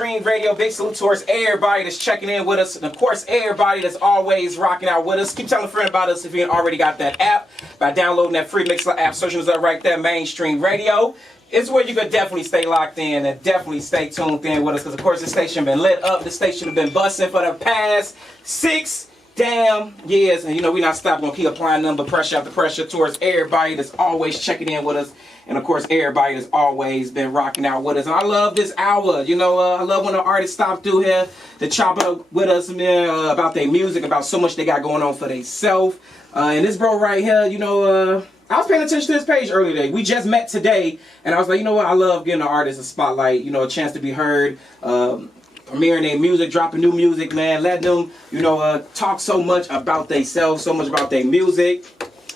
Mainstream Radio. Big salute towards everybody that's checking in with us. And of course, everybody that's always rocking out with us. Keep telling a friend about us if you ain't already got that app. By downloading that free Mixler app, searching us up right there, Mainstream Radio. It's where you could definitely stay locked in and definitely stay tuned in with us. Because of course, this station been lit up. This station have been busting for the past 6 damn years. And you know, we not stopping. Gonna keep applying number pressure after pressure towards everybody that's always checking in with us. And of course, everybody that's always been rocking out with us. And I love this hour. You know, I love when the artists stop through here to chop it up with us, man, about their music, about so much they got going on for themselves. And this bro right here, you know, I was paying attention to this page earlier today. We just met today, and I was like, you know what? I love giving the artists a spotlight, you know, a chance to be heard, premiering their music, dropping new music, man. Letting them, you know, talk so much about themselves, so much about their music.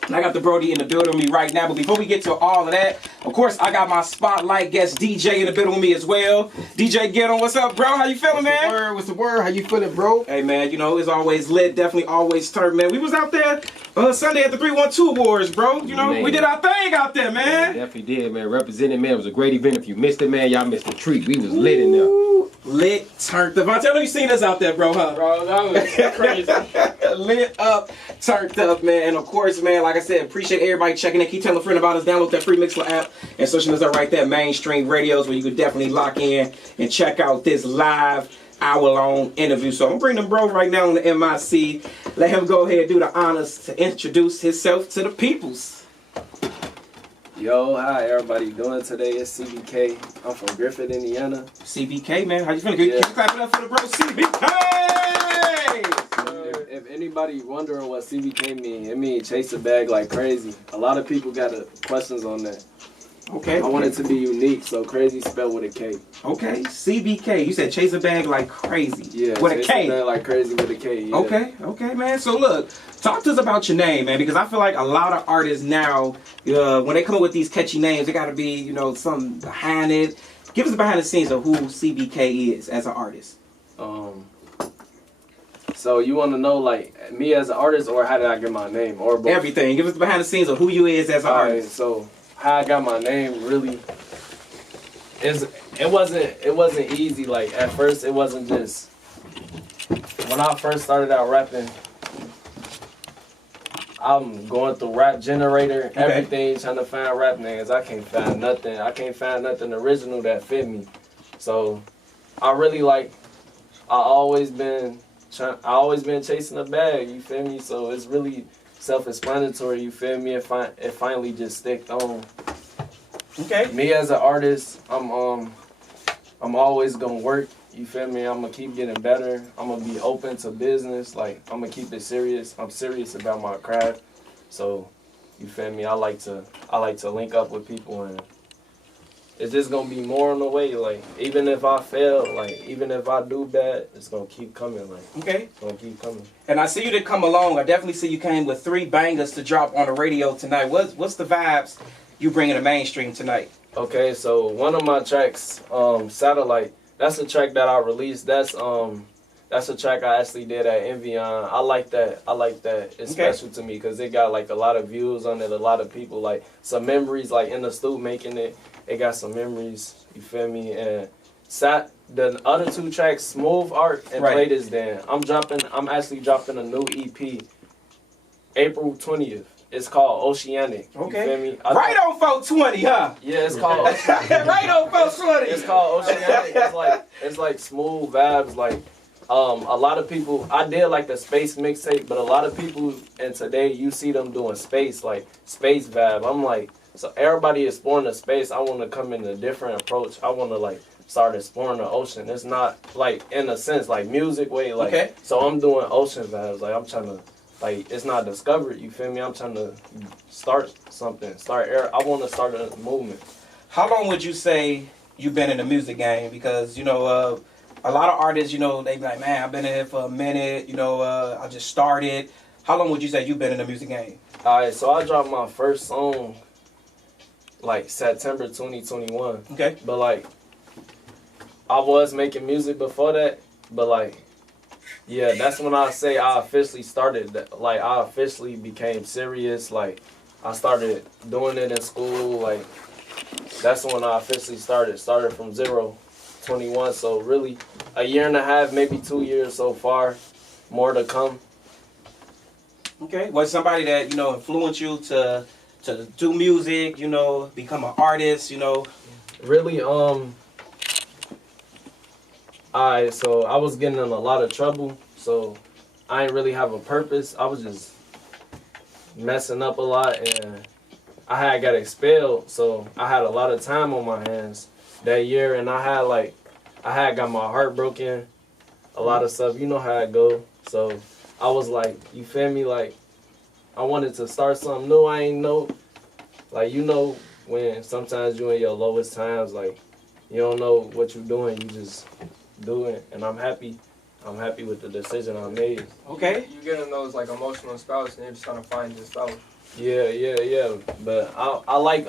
And I got the Brody in the building with me right now. But before we get to all of that, of course, I got my spotlight guest DJ in the building with me as well. DJ Ghetto, what's up, bro? How you feeling, man? What's the word? How you feeling, bro? Hey, man, you know, it's always lit. Definitely always turned, man. We was out there Sunday at the 312 Awards, bro. You know, we did our thing out there, man. Definitely did, man. Representing, man. It was a great event. If you missed it, man, y'all missed the treat. We was lit in there. Lit, turned up. I know you seen us out there, bro, huh? Bro, that was crazy. Lit up, turned up, man. And of course, man, like I said, appreciate everybody checking in. Keep telling a friend about us. Download that free Mixler app and searching us up right there, Mainstream Radios, where you could definitely lock in and check out this live hour-long interview. So I'm gonna bring them bro right now on the MIC. Let him go ahead and do the honors to introduce himself to the peoples. Yo, how everybody doing today? It's CBK. I'm from Griffith, Indiana. CBK, man, how you feeling? Yeah. Keep clapping up for the bro, CBK! If anybody wondering what CBK mean, it mean chase a bag like crazy. A lot of people got questions on that. Okay. I want it to be unique, so crazy spelled with a K. Okay, CBK. You said chase a bag like crazy. Yeah, with a chase K. a bag like crazy with a K. Yeah. Okay, man. So look, talk to us about your name, man, because I feel like a lot of artists now, when they come up with these catchy names, they got to be, you know, something behind it. Give us the behind the scenes of who CBK is as an artist. So you want to know like me as an artist, or how did I get my name, or both? Everything. Give us the behind the scenes of who you is as an artist. So how I got my name really it wasn't easy. Like at first, it wasn't just when I first started out rapping. I'm going through Rap Generator, everything, trying to find rap names. I can't find nothing. I can't find nothing original that fit me. So I really I always been chasing a bag. You feel me? So it's really self-explanatory. You feel me? It finally just sticked on. Okay. Me as an artist, I'm always gonna work. You feel me? I'm gonna keep getting better. I'm gonna be open to business. Like I'm gonna keep it serious. I'm serious about my craft. So, you feel me? I like to link up with people, and it's just gonna be more on the way. Like even if I fail, like even if I do bad, it's gonna keep coming. Like it's gonna keep coming. And I see you did come along. I definitely see you came with 3 bangers to drop on the radio tonight. What's the vibes you bringing to mainstream tonight? Okay, so one of my tracks, Satellite. That's a track that I released. That's a track I actually did at Envion. I like that. It's special to me because it got like a lot of views on it. A lot of people like some memories like in the studio making it. It got some memories. You feel me? And the other 2 tracks, Smooth Art and Play This Dan. I'm actually dropping a new EP, April 20th. It's called Oceanic. Okay. You feel me? Right on 420, huh? Yeah, it's called Oceanic. Right on 420. It's called Oceanic. It's like smooth vibes. Like a lot of people, I did like the space mixtape, but a lot of people, and today you see them doing space, like space vibe. I'm like, so everybody exploring the space. I want to come in a different approach. I want to like start exploring the ocean. It's not like in a sense like music way. Like so I'm doing ocean vibes. Like I'm trying to. Like, it's not discovered, you feel me? I'm trying to start something, I want to start a movement. How long would you say you've been in the music game? Because, you know, a lot of artists, you know, they be like, man, I've been in here for a minute, you know, I just started. How long would you say you've been in the music game? All right, so I dropped my first song, like, September 2021. Okay. But, like, I was making music before that, but, like, yeah, that's when I say I officially started. Like, I officially became serious. Like, I started doing it in school. Like, that's when I officially started. Started from 0 21. So really, a year and a half, maybe 2 years so far. More to come. Okay. Was somebody that, you know, influenced you to do music, you know, become an artist, you know? Really, so I was getting in a lot of trouble, so I didn't really have a purpose. I was just messing up a lot, and I had got expelled, so I had a lot of time on my hands that year, and I had got my heart broken, a lot of stuff, you know how it go. So I was like, you feel me, like, I wanted to start something new. I ain't know, like, you know, when sometimes you in your lowest times, like, you don't know what you're doing, you just do it, and I'm happy with the decision I made. Okay. You get in those like emotional spouts and you're just trying to find yourself. Yeah. But I like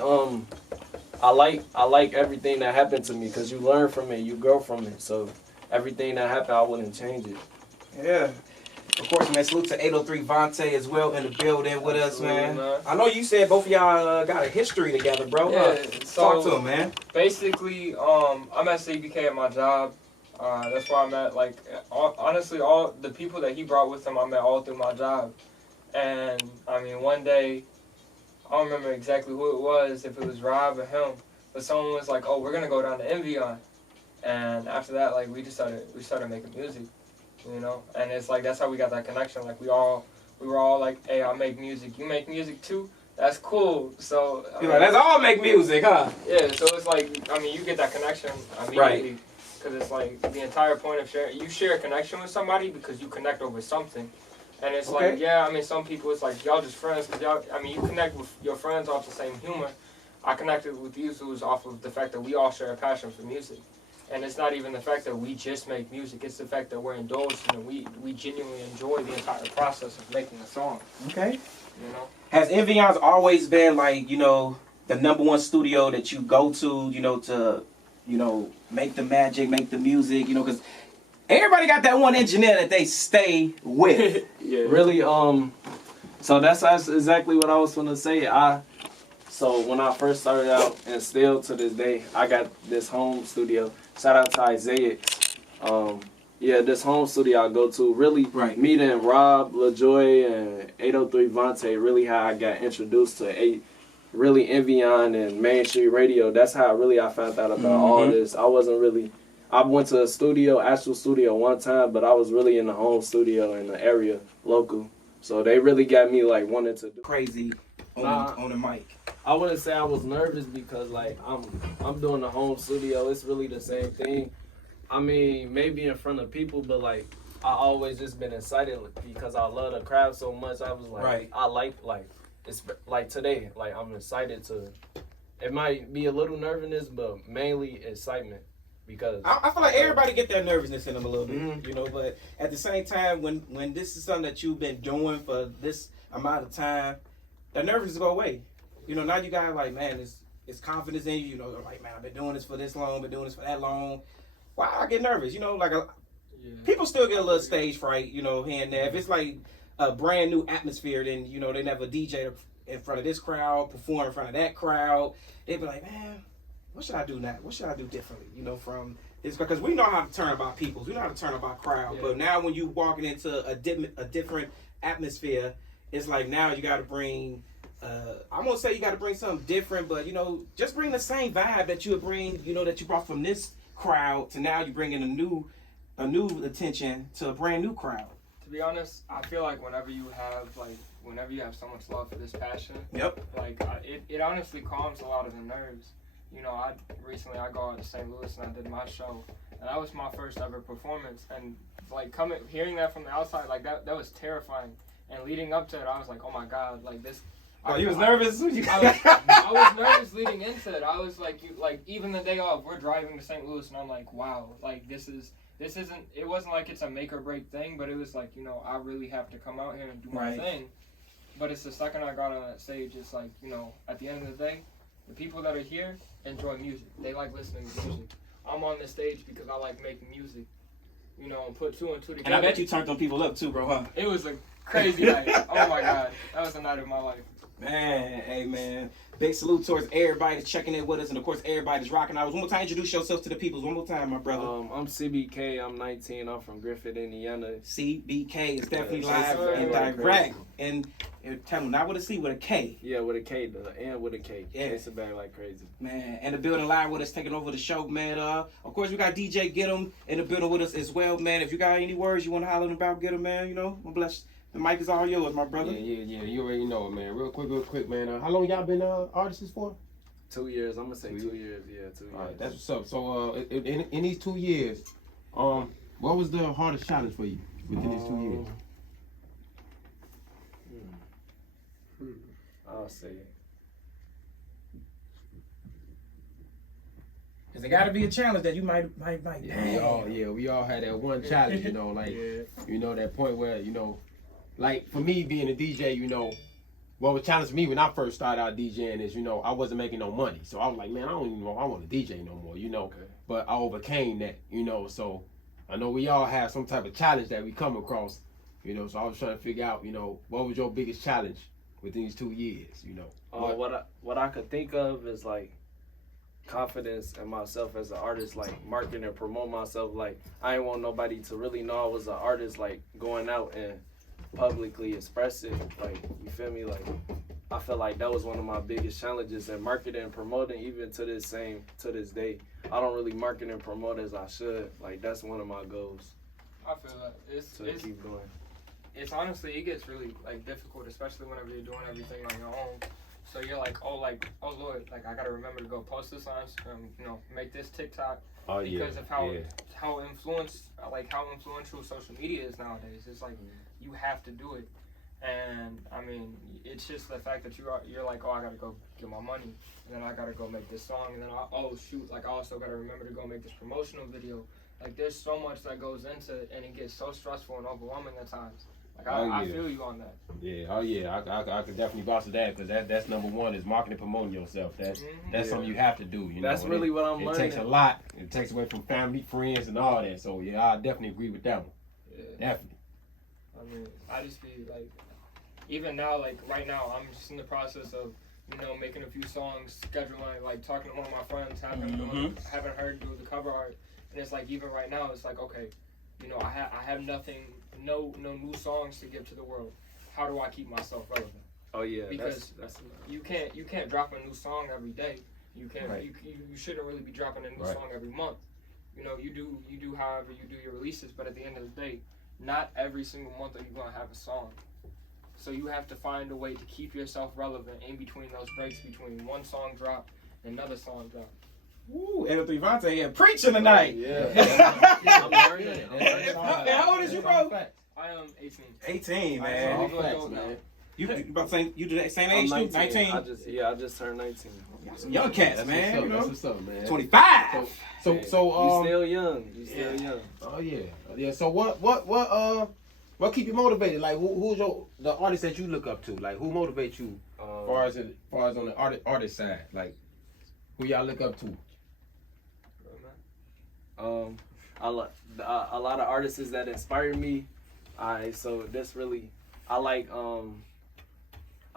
everything that happened to me because you learn from it, you grow from it. So everything that happened, I wouldn't change it. Yeah. Of course, man, salute to 803 Vontae as well in the building with us, man. Man. I know you said both of y'all got a history together, bro. Yeah, Talk to him, man. Basically, I'm at CBK at my job. That's where I met, like, honestly, all the people that he brought with him, I met all through my job. And, I mean, one day, I don't remember exactly who it was, if it was Rob or him, but someone was like, oh, we're going to go down to Envion. And after that, like, we started making music, you know? And it's like, that's how we got that connection. Like, we were all like, hey, I make music. You make music too? That's cool. So, I mean, Let's all make music, huh? yeah, so it's like, I mean, you get that connection immediately. Because it's like the entire point of sharing, you share a connection with somebody because you connect over something. And it's Okay. like, yeah, I mean, some people, it's like, y'all just friends. Because y'all, I mean, you connect with your friends off the same humor. I connected with you, so it was off of the fact that we all share a passion for music. And it's not even the fact that we just make music. It's the fact that we're indulged and we genuinely enjoy the entire process of making a song. Okay. You know? Has Envion's always been, like, you know, the #1 studio that you go to, you know, to, you know, make the magic, make the music, you know, because everybody got that one engineer that they stay with. Yeah. Really, so that's exactly what I was going to say. So when I first started out, and still to this day, I got this home studio. Shout out to Isaiah. Yeah, this home studio I go to, really Right. meeting Rob, LaJoy, and 803 Vontae, really how I got introduced to really Envion and Main Street Radio. That's how I found out about all this. I went to a actual studio one time, but I was really in the home studio in the area, local. So they really got me like wanting to do Crazy on the mic. I wouldn't say I was nervous because like I'm doing the home studio. It's really the same thing. I mean, maybe in front of people, but like I always just been excited because I love the craft so much. I was like, Right. I like it's like today. Like I'm excited to. It might be a little nervousness, but mainly excitement because I feel like everybody get that nervousness in them a little bit, Mhm. you know, but at the same time, when this is something that you've been doing for this amount of time, that nervousness go away. You know, now you got like, man, it's confidence in you, you know, like, man, I've been doing this for this long, been doing this for that long. Why I get nervous? You know, like people still get a little stage fright, you know, here and there. If it's like a brand new atmosphere, then, you know, they never DJ in front of this crowd, perform in front of that crowd. They be like, man, what should I do now? What should I do differently? You know, from this, because we know how to turn about peoples, we know how to turn about crowd. Yeah. But now when you walking into a different atmosphere, it's like now you got to bring. I'm gonna say you got to bring something different, but you know, just bring the same vibe that you would bring. You know, that you brought from this crowd to now you bring in a new attention to a brand new crowd. To be honest, I feel like whenever you have so much love for this passion, Yep. like it honestly calms a lot of the nerves. You know, I go out to St. Louis and I did my show, and that was my first ever performance. And like hearing that from the outside, like that was terrifying. And leading up to it, I was like, oh my God, like this. Oh, you was nervous? I was nervous leading into it. I was like, even the day off, we're driving to St. Louis, and I'm like, wow, like this isn't. It wasn't like it's a make or break thing, but it was like, you know, I really have to come out here and do my Right. thing. But it's the second I got on that stage, it's like, you know, at the end of the day, the people that are here enjoy music. They like listening to music. I'm on this stage because I like making music. You know, and put two and two together. And I bet you turned them people up too, bro, huh? It was a crazy night. Oh my God, that was the night of my life. Man, hey man. Big salute towards everybody that's checking in with us, and of course everybody that's rocking out. One more time, introduce yourself to the peoples. One more time, my brother. I'm CBK. I'm 19. I'm from Griffith, Indiana. CBK is definitely Yeah, live sir. and Right, direct. And tell them, not with a C, with a K. Yeah, with a K, and with a K. Yeah. It's a bag like crazy. Man, and the building live with us, taking over the show, man. Of course, we got DJ Get 'em in the building with us as well, man. If you got any words you want to holler about Get 'em, man, you know, I'm blessed. The mic is all yours, my brother. Yeah. You already know it, man. Real quick, man. How long y'all been artists for? 2 years. I'm gonna say 2 years. Yeah, 2 years. All right, that's what's up. So, in these 2 years, what was the hardest challenge for you within these 2 years? I'll say it. Cause there gotta be a challenge that you might. We all had that one challenge, you know, like you know that point where you know, like for me being a DJ, you know, what was challenging me when I first started out DJing is, you know, I wasn't making no money, so I was like, man, I don't even know if I want to DJ no more, you know. Okay. But I overcame that, you know. So I know we all have some type of challenge that we come across, you know. So I was trying to figure out, you know, what was your biggest challenge within these 2 years, you know. What I could think of is like confidence in myself as an artist, like marketing and promote myself. Like I didn't want nobody to really know I was an artist, like going out and publicly express it. Like, you feel me? Like I feel like that was one of my biggest challenges in marketing and promoting. Even to this day, I don't really market and promote as I should. Like that's one of my goals I feel that to keep going. it's honestly, it gets really like difficult, especially whenever you're doing everything on your own. So you're like, oh Lord, like I gotta remember to go post this on Instagram, you know, make this TikTok, Oh yeah. because of how influential social media is nowadays. It's like you have to do it, and I mean, it's just the fact that you're like, oh, I gotta go get my money, and then I gotta go make this song, and then I also gotta remember to go make this promotional video. Like there's so much that goes into it, and it gets so stressful and overwhelming at times. Like I feel you on that. Yeah, I can definitely vouch for that, because that's number one is marketing, promoting yourself. That's something you have to do. You know, That's really what I'm learning. It takes a lot. It takes away from family, friends, and all that. So yeah, I definitely agree with that one. Yeah. Definitely. I mean, I just be like, even now, like right now, I'm just in the process of, you know, making a few songs, scheduling, like talking to one of my friends, having her do the cover art, and it's like even right now, it's like, okay, you know, I have nothing, no new songs to give to the world. How do I keep myself relevant? Oh yeah, Because that's you can't drop a new song every day. You can't. Right. You shouldn't really be dropping a new Right. song every month. You know, you do however you do your releases, but at the end of the day, not every single month are you gonna have a song. So you have to find a way to keep yourself relevant in between those breaks between one song drop and another song drop. Woo, Anthony Vontae here preaching tonight. Yeah. I'm learning. How old is you, bro? I am 18. 18, I man. am adult now. You about saying you do that same I'm age too? 19. 19. I just turned 19. Some young cats, That's man. You That's know, what's up, man. 25. So You still young. You still young. Oh yeah. So what keep you motivated? Like who's the artist that you look up to? Like who motivates you? As far as on the artist side, like who y'all look up to? A lot of artists that inspire me. I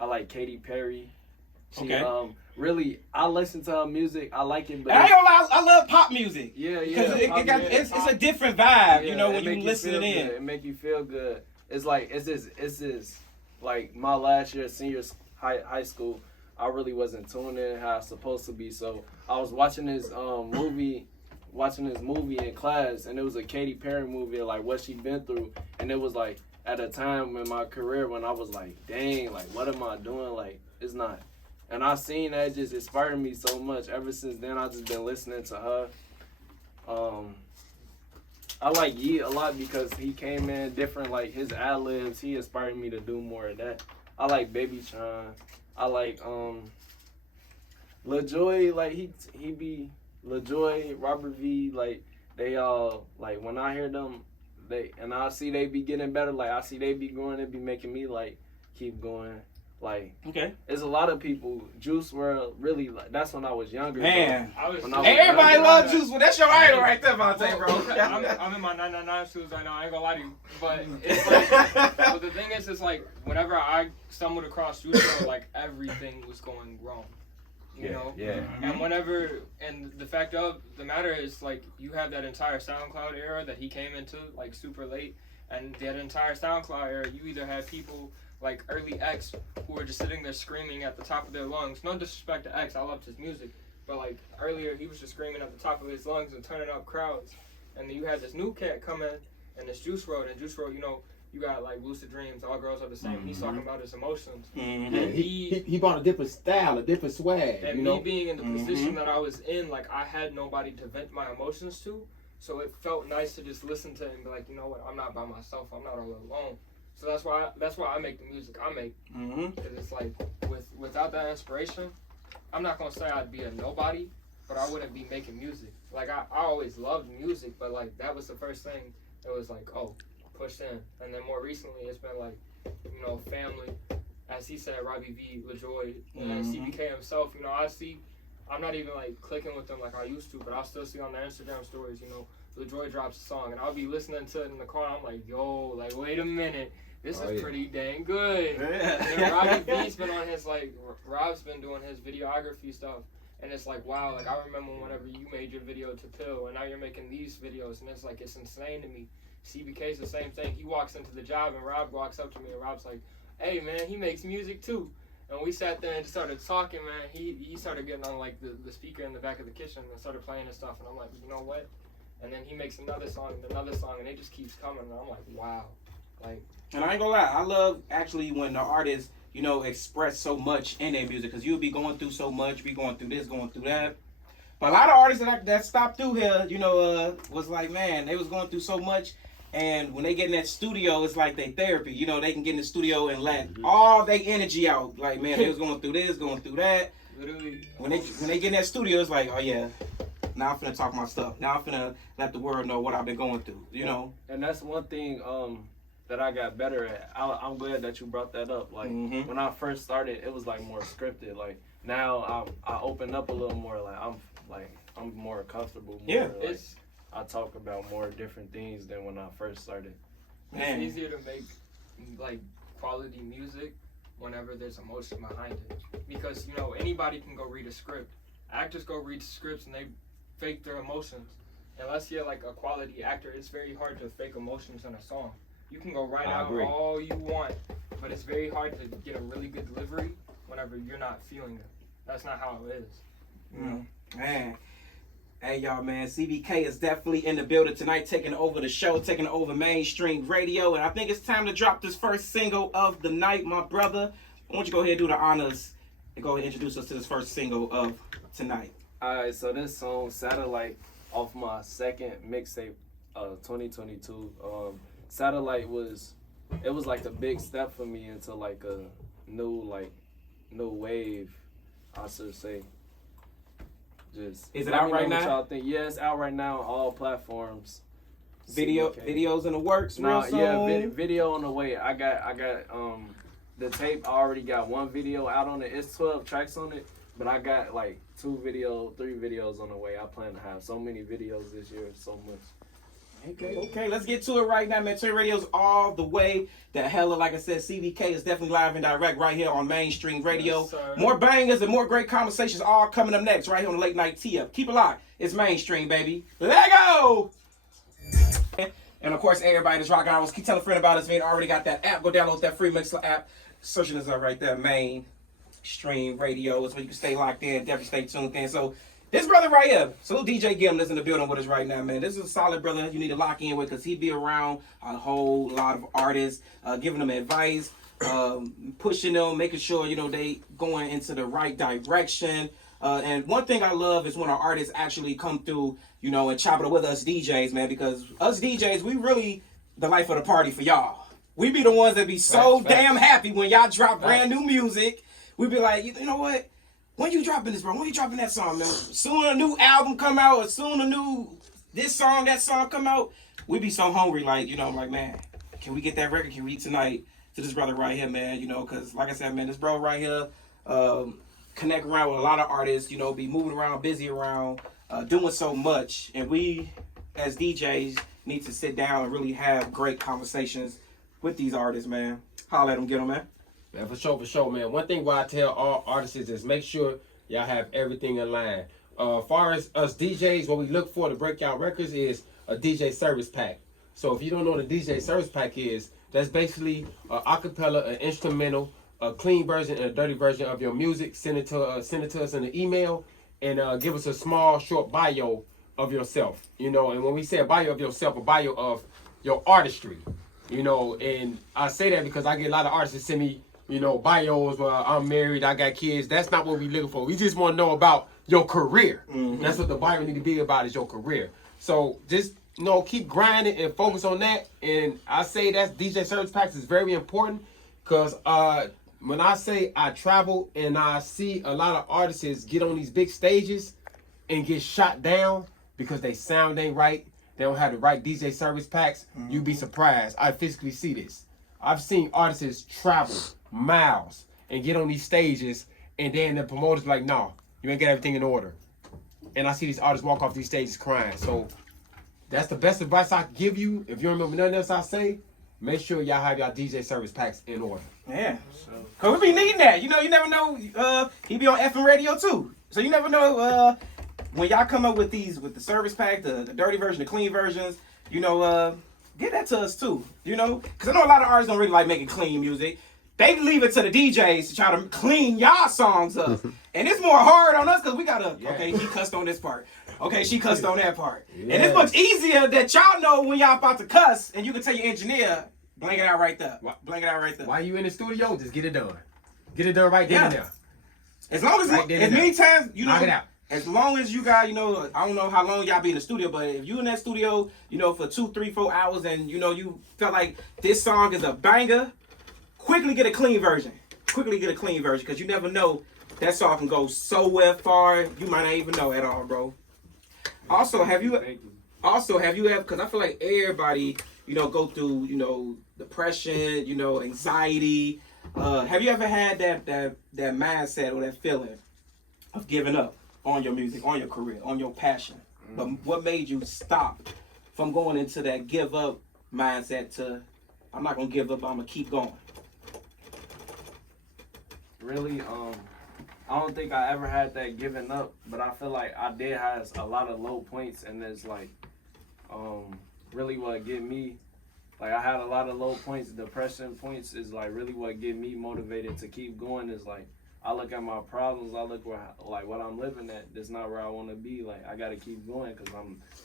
like Katy Perry. She, Okay. Really, I listen to her music. I like it, but And I ain't gonna lie, I love pop music. yeah, Because yeah. it's a different vibe, you know, it when you make listen feel it in. good. It make you feel good. It's like it's this like my last year senior high school. I really wasn't tuned in how I was supposed to be. So I was watching this movie in class, and it was a Katy Perry movie, like what she been through, and it was like at a time in my career when I was like, dang, like what am I doing? Like it's not. And I seen that, it just inspired me so much. Ever since then, I just been listening to her. I like Yeet a lot because he came in different, like his ad-libs. He inspired me to do more of that. I like Baby Tron. I like LaJoy. Like he be LaJoy, Robert V. Like they all like when I hear them, I see they be getting better. Like I see they be growing. It be making me like keep going. Like, Okay. there's a lot of people. Juice WRLD, really, like, that's when I was younger. Man. I was When I was Everybody younger. loves Juice, but that's your idol right there, Vontae, bro. I'm in my 999 shoes right now. I ain't gonna lie to you, but it's like, but the thing is, it's like whenever I stumbled across Juice WRLD, like everything was going wrong, you know. Yeah. And whenever, and the fact of the matter is, like, you have that entire SoundCloud era that he came into like super late, and that entire SoundCloud era, you either had people like early X who were just sitting there screaming at the top of their lungs. No disrespect to X, I loved his music, but like earlier he was just screaming at the top of his lungs and turning up crowds. And then you had this new cat come in, and this Juice WRLD, and Juice WRLD, you know, you got like Lucid Dreams, All Girls Are the Same. He's talking about his emotions. Mhm. Yeah, he brought a different style, a different swag. And you me know, being in the position that I was in, like I had nobody to vent my emotions to, so it felt nice to just listen to it and be like, you know what, I'm not by myself, I'm not all alone. So that's why I make the music I make. Mhm. Cause it's like without that inspiration, I'm not gonna say I'd be a nobody, but I wouldn't be making music. Like I always loved music, but like that was the first thing that was like, oh, pushed in. And then more recently, it's been like, you know, family. As he said, Robbie V, LaJoy, and CBK himself. You know, I'm not even like clicking with them like I used to, but I'll still see on their Instagram stories, you know, LaJoy drops a song, and I'll be listening to it in the car. And I'm like, yo, like wait a minute. This is pretty dang good. Yeah. And then Robbie V's been on his, like, Rob's been doing his videography stuff. And it's like, wow, like, I remember whenever you made your video to Pill, and now you're making these videos, and it's like, it's insane to me. CBK's the same thing. He walks into the job, and Rob walks up to me, and Rob's like, hey, man, he makes music, too. And we sat there and started talking, man. He started getting on, like, the speaker in the back of the kitchen and started playing his stuff, and I'm like, you know what? And then he makes another song, and it just keeps coming, and I'm like, wow. Like, And I ain't gonna lie, I love actually when the artists, you know, express so much in their music, because you'll be going through so much, be going through this, going through that. But a lot of artists that stopped through here, you know, was like, man, they was going through so much, and when they get in that studio, it's like they therapy. You know, they can get in the studio and let all their energy out. Like, man, they was going through this, going through that. literally. When they get in that studio, it's like, oh yeah, now I'm finna talk my stuff. Now I'm finna let the world know what I've been going through. You know. And that's one thing that I got better at. I'm glad that you brought that up. Like when I first started, it was like more scripted. Like now I open up a little more. I'm more comfortable. More, Yeah. like, I talk about more different things than when I first started. Man. It's easier to make like quality music whenever there's emotion behind it, because you know anybody can go read a script. Actors go read scripts and they fake their emotions. Unless you're like a quality actor, it's very hard to fake emotions in a song. You can go write out agree. all you want, but it's very hard to get a really good delivery whenever you're not feeling it. That's not how it is. Man. Hey, y'all, man. CBK is definitely in the building tonight, taking over the show, taking over mainstream radio. And I think it's time to drop this first single of the night, my brother. I want you to go ahead and do the honors and go ahead and introduce us to this first single of tonight. Alright, so this song, Satellite, off my second mixtape, 2022. Satellite was like a big step for me into like a new wave, I should say. Just Is it let out me know right what now? y'all think. Yeah, it's out right now on all platforms. CBK. Videos in the works, real soon. Yeah, video on the way. I got the tape. I already got one video out on it. It's 12 tracks on it, but I got like 3 videos on the way. I plan to have so many videos this year, so much. Okay, let's get to it right now, man. Twin Radio's all the way to hella. Like I said, CBK is definitely live and direct right here on mainstream radio. Yes, sir. More bangers and more great conversations all coming up next right here on the Late Night Tee-Up. Keep it locked. It's mainstream, baby. Let go! And of course, everybody that's rocking out. Keep telling a friend about us. If you ain't already got that app, go download that free Mixler app. Searching us up right there, mainstream radio. Is where you can stay locked in. Definitely stay tuned in. So, this brother right here, salute DJ Gim that's in the building with us right now, man. This is a solid brother you need to lock in with, because he be around a whole lot of artists, giving them advice, pushing them, making sure, you know, they going into the right direction. And one thing I love is when our artists actually come through, you know, and chop it up with us DJs, man, because us DJs, we really the life of the party for y'all. We be the ones that be so damn happy when y'all drop brand new music. We be like, you know what? When you dropping this, bro? When you dropping that song, man? Soon a new album come out, or soon a new this song, that song come out, we be so hungry, like, you know, I'm like, man, can we get that record? Can we eat tonight? to this brother right here, man. You know, because like I said, man, this bro right here connect around with a lot of artists. You know, be moving around, busy around, doing so much, and we as DJs need to sit down and really have great conversations with these artists, man. Holla at them, get them, man. Man, for sure, man. One thing what I tell all artists is make sure y'all have everything in line. Far as us DJs, what we look for to break out records is a DJ service pack. So if you don't know what a DJ service pack is, that's basically an acapella, an instrumental, a clean version and a dirty version of your music. Send it to us in an email, and give us a small, short bio of yourself. You know, and when we say a bio of yourself, a bio of your artistry. You know, and I say that because I get a lot of artists that send me, you know, bios where I'm married, I got kids. That's not what we looking for. We just want to know about your career. Mm-hmm. That's what the bio need to be about, is your career. So just, you know, keep grinding and focus on that. And I say that DJ service packs is very important because when I say I travel and I see a lot of artists get on these big stages and get shot down because they sound ain't right, they don't have the right DJ service packs, you'd be surprised. I physically see this. I've seen artists travel miles and get on these stages, and then the promoters like, no, you ain't got everything in order. And I see these artists walk off these stages crying. So that's the best advice I can give you. If you don't remember nothing else I say, make sure y'all have y'all DJ service packs in order. Yeah. Cause we be needing that. You know, you never know. He be on FM radio too. So you never know when y'all come up with the service pack, the dirty version, the clean versions, you know, get that to us too. You know? Cause I know a lot of artists don't really like making clean music. They leave it to the DJs to try to clean y'all songs up. And it's more hard on us because we gotta, okay, he cussed on this part. Okay, she cussed on that part. Yeah. And it's much easier that y'all know when y'all about to cuss and you can tell your engineer, blank it out right there. Blank it out right there. While you in the studio, just get it done. Get it done right then and there. As long as, right as many times, you know, knock it out. As long as you got, you know, I don't know how long y'all be in the studio, but if you in that studio, you know, for 2, 3, 4 hours and, you know, you felt like this song is a banger, quickly get a clean version. Quickly get a clean version, because you never know, that song can go so far, you might not even know at all, bro. Also, have you ever, because I feel like everybody, you know, go through, you know, depression, you know, anxiety. Have you ever had that mindset or that feeling of giving up on your music, on your career, on your passion? But what made you stop from going into that give up mindset to, I'm not going to give up, I'm going to keep going? Really, I don't think I ever had that giving up, but I feel like I did have a lot of low points, and it's like, really what get me, like I had a lot of low points, depression points is like really what get me motivated to keep going. Is like, I look at my problems, I look where, like what I'm living at, that's not where I want to be. Like I gotta keep going because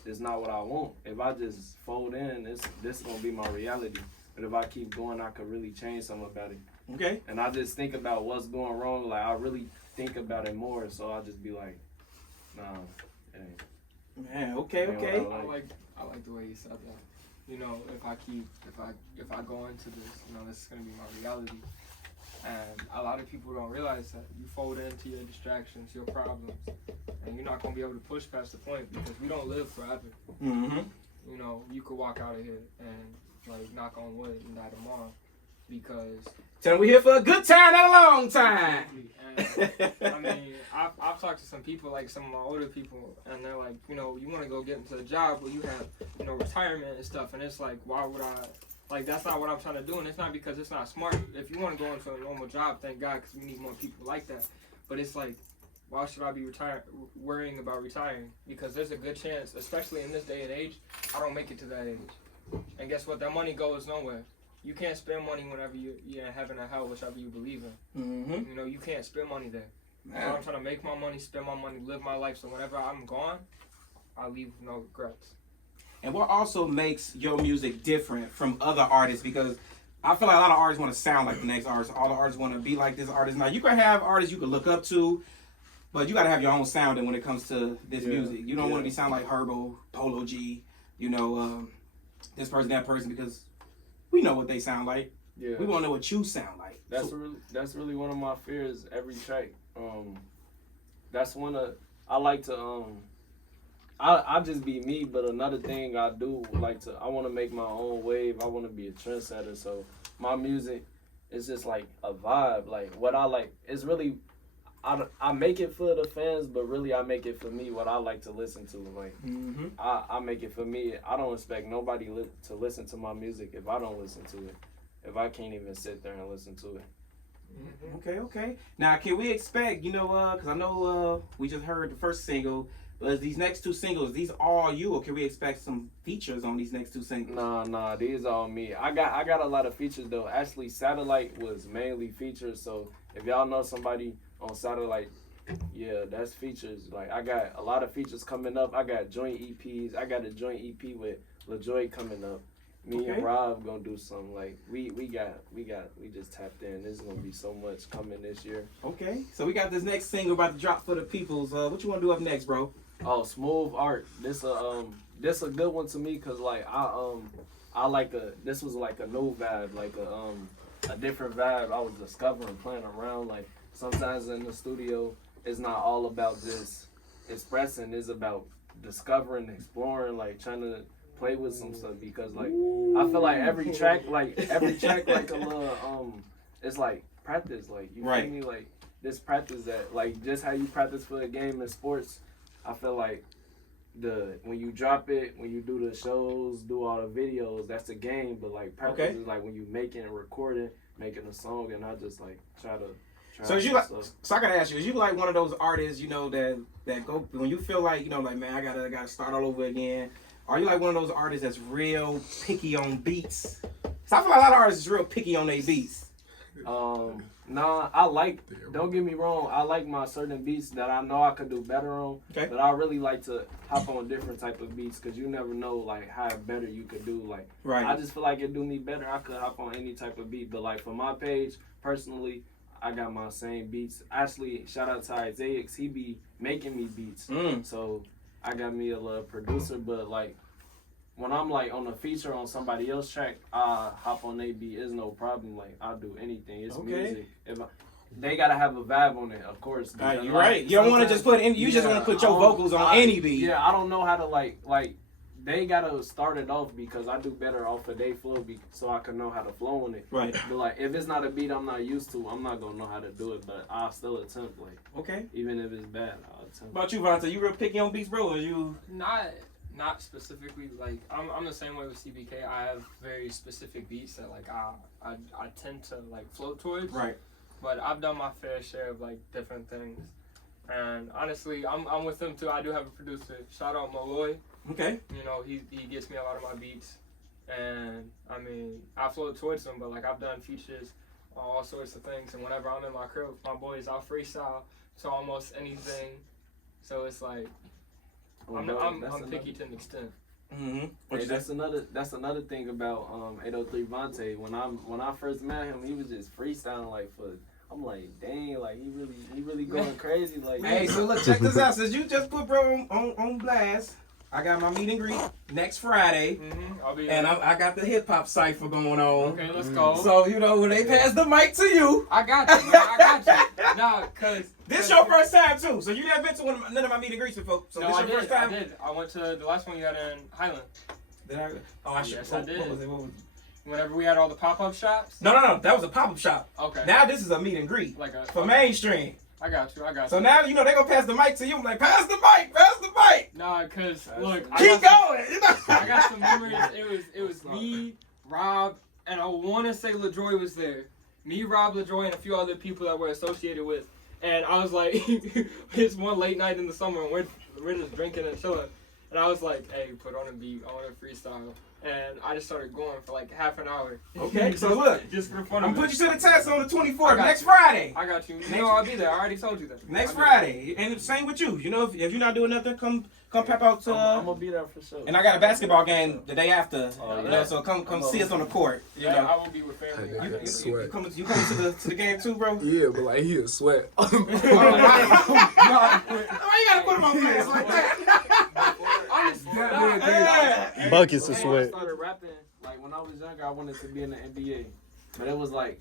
it's not what I want. If I just fold in, this is gonna be my reality. But if I keep going, I could really change something about it. Okay. And I just think about what's going wrong. Like I really think about it more, so I'll just be like, nah, it ain't. Man, okay. I like the way you said that. You know, if I go into this, you know, this is gonna be my reality. And a lot of people don't realize that you fold into your distractions, your problems, and you're not gonna be able to push past the point because we don't live forever. Mm-hmm. You know, you could walk out of here and like knock on wood and die tomorrow because. Tell them we here for a good time, not a long time. And, I mean, I've talked to some people, like some of my older people, and they're like, you know, you want to go get into a job where you have, you know, retirement and stuff, and it's like, why would I? Like, that's not what I'm trying to do, and it's not because it's not smart. If you want to go into a normal job, thank God, because we need more people like that. But it's like, why should I be worrying about retiring? Because there's a good chance, especially in this day and age, I don't make it to that age. And guess what? That money goes nowhere. You can't spend money whenever you're in heaven or hell, whichever you believe in. Mm-hmm. You know, you can't spend money there. So I'm trying to make my money, spend my money, live my life. So whenever I'm gone, I leave with no regrets. And what also makes your music different from other artists? Because I feel like a lot of artists want to sound like the next artist. All the artists want to be like this artist. Now, you can have artists you can look up to, but you got to have your own sounding when it comes to this music. You don't want to be sound like Herbo, Polo G, you know, this person, that person, because we know what they sound like. Yeah. We want to know what you sound like. That's really one of my fears every track. That's one of, I like to, I just be me, but another thing I do like to, I want to make my own wave. I want to be a trendsetter. So my music, it's just like a vibe. Like what I like is really, I make it for the fans, but really I make it for me. What I like to listen to, like I make it for me. I don't expect nobody to listen to my music if I don't listen to it. If I can't even sit there and listen to it. Okay. Now, can we expect, because I know we just heard the first single, but these next two singles, these all you, or can we expect some features on these next two singles? Nah, these all me. I got a lot of features though. Actually, Satellite was mainly features. So if y'all know somebody on Satellite, yeah, that's features. Like I got a lot of features coming up. I got joint EPs. I got a joint EP with LaJoy coming up. Me and Rob gonna do something. Like we just tapped in. There's gonna be so much coming this year. Okay, so we got this next single about to drop for the peoples. What you want to do up next, bro? Oh, Smooth Art. This a good one to me because like I like this was like a new vibe, like a different vibe. I was discovering, playing around. Like sometimes in the studio, it's not all about just expressing. It's about discovering, exploring, like trying to play with some stuff because like I feel like every track like a little it's like practice, like you feel me, like this practice that like just how you practice for a game in sports. I feel like when you drop it, when you do the shows, do all the videos, that's a game, but like practice is like when you making and recording, making a song, and I just like try to so is you like, so I gotta ask you, is you like one of those artists, that go when you feel like, like, man, I gotta start all over again? Are you like one of those artists that's real picky on beats? So I feel like a lot of artists is real picky on their beats. Nah, I like, don't get me wrong, I like my certain beats that I know I could do better on, but I really like to hop on different type of beats because you never know like how better you could do. Like, I just feel like it do me better. I could hop on any type of beat, but like for my page, personally, I got my same beats. Actually, shout out to Isaiah, he be making me beats. So I got me a little producer, but like when I'm like on a feature on somebody else's track, I hop on their beat. It's no problem. Like I'll do anything. It's music. They gotta have a vibe on it, of course. You're right. You don't want to just put in. You just want to put your vocals on any beat. Yeah, I don't know how to like. They gotta start it off because I do better off of their flow, so I can know how to flow on it. Right. But like, if it's not a beat I'm not used to, I'm not gonna know how to do it. But I'll still attempt. Like, even if it's bad, I'll attempt. What about you, Vonta? You real picky on beats, bro? Or you Not specifically. Like I'm the same way with CBK. I have very specific beats that like I tend to like float towards. Right. But I've done my fair share of like different things, and honestly, I'm with him too. I do have a producer. Shout out Malloy. Okay. He gets me a lot of my beats, and I mean I float towards him. But like I've done features, all sorts of things, and whenever I'm in my crib with my boys, I'll freestyle to almost anything. So it's like. I'm picky to an extent. Hey, that's another thing about 803 Vontae. When I first met him, he was just freestyling like for. I'm like, dang, like he really going crazy. Like, hey, so look, check this out. Since you just put bro on blast, I got my meet and greet next Friday, I'll be and I got the hip hop cipher going on. Okay, let's go. So when they pass the mic to you, I got you, man. I got you. Nah, cause this your first time too. So you never been to none of my meet and greets before. So no, this your first time. I did. I went to the last one you had in Highland. Did I? Oh, I should. Yes, I did. What was it? Whenever we had all the pop-up shops. No. That was a pop-up shop. Okay. Now this is a meet and greet. For mainstream. I got you. So now they gonna pass the mic to you. I'm like, pass the mic. Nah, cause look, keep going. I got some memories. It was me, Rob, and I want to say LaJoy was there. Me, Rob, LaJoy, and a few other people that we're associated with. And I was like, it's one late night in the summer, and we're just drinking and chilling. And I was like, hey, put on a beat, I want to freestyle. And I just started going for like half an hour. Okay, so look. Just for fun. I'm putting you to the test on the 24th, next Friday. I got you. I'll be there. I already told you that. Next Friday. And the same with you. If you're not doing nothing, come pop out to... I'm going to be there for sure. And I got a basketball game the day after. So come see us on the court. I will be with family. You coming to the game too, bro? Yeah, but like he'll sweat. Why you gotta put him on blast like that? Buckets of sweat. I started rapping, like when I was younger, I wanted to be in the NBA. But it was like,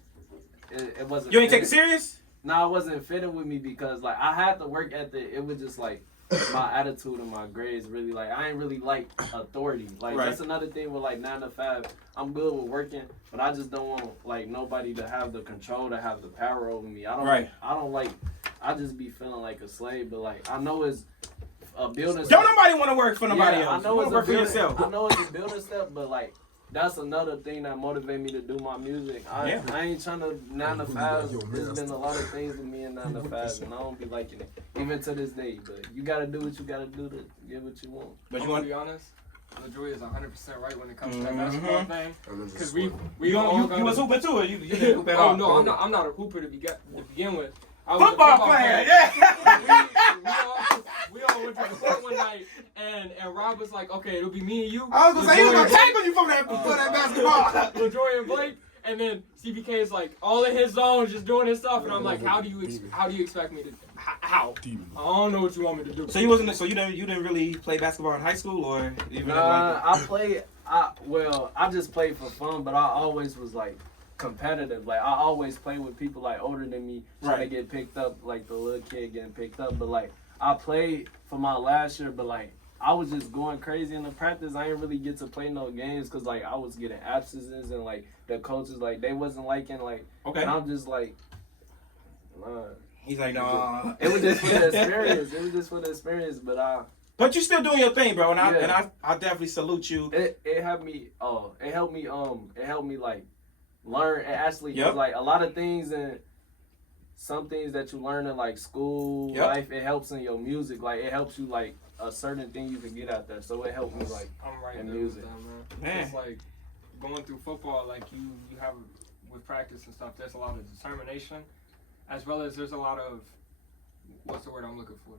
it wasn't. You ain't take it serious? No, it wasn't fitting with me because like I had the work ethic. It was just like, my attitude and my grades really like I ain't really like authority. Like Right. that's another thing with like 9 to 5. I'm good with working, but I just don't want like nobody to have the control to have the power over me. I don't Right. I just be feeling like a slave, but like I know it's a building. Don't nobody want to work for nobody Yeah, else. I know You it's wanna work a for building, yourself. I know it's a building step, but like that's another thing that motivated me to do my music. I ain't trying to 9 to 5. There's been a lot of things with me in 9 to 5, and I don't be liking it, even to this day. But you gotta do what you gotta do to get what you want. But I'm you gonna want be honest. LaJoy is 100% right when it comes to that basketball thing. And then just Because sweat. we all you got was hooping too, or you didn't hoop at Oh all? no, I'm not a hooper to begin with. I was a Football player, yeah. we all went to the court one night, and Rob was like, okay, it'll be me and you. I was gonna say he was LaJoy gonna and Blake. tackle you for that basketball. LaJoy and Blake, and then CBK is like all in his zone, just doing his stuff, and I'm like, how do you expect me to? How? I don't know what you want me to do. So you didn't really play basketball in high school, or even I just played for fun, but I always was like competitive. Like I always played with people like older than me, trying to get picked up, like the little kid getting picked up. But like I played for my last year, but like I was just going crazy in the practice. I didn't really get to play no games because like I was getting absences and like the coaches like they wasn't liking like. Okay. And I'm just like, He's like, no. it was just for the experience. It was just for the experience, but But you still doing your thing, bro, and Yeah. I definitely salute you. It helped me. It helped me like learn and actually 'cause, Yep. like a lot of things and some things that you learn in like school Yep. life. It helps in your music. Like it helps you like a certain thing you can get out there. So it helped me like I'm right and there music. with that, Man. It's like going through football, like you have with practice and stuff. There's a lot of determination, as well as there's a lot of what's the word I'm looking for?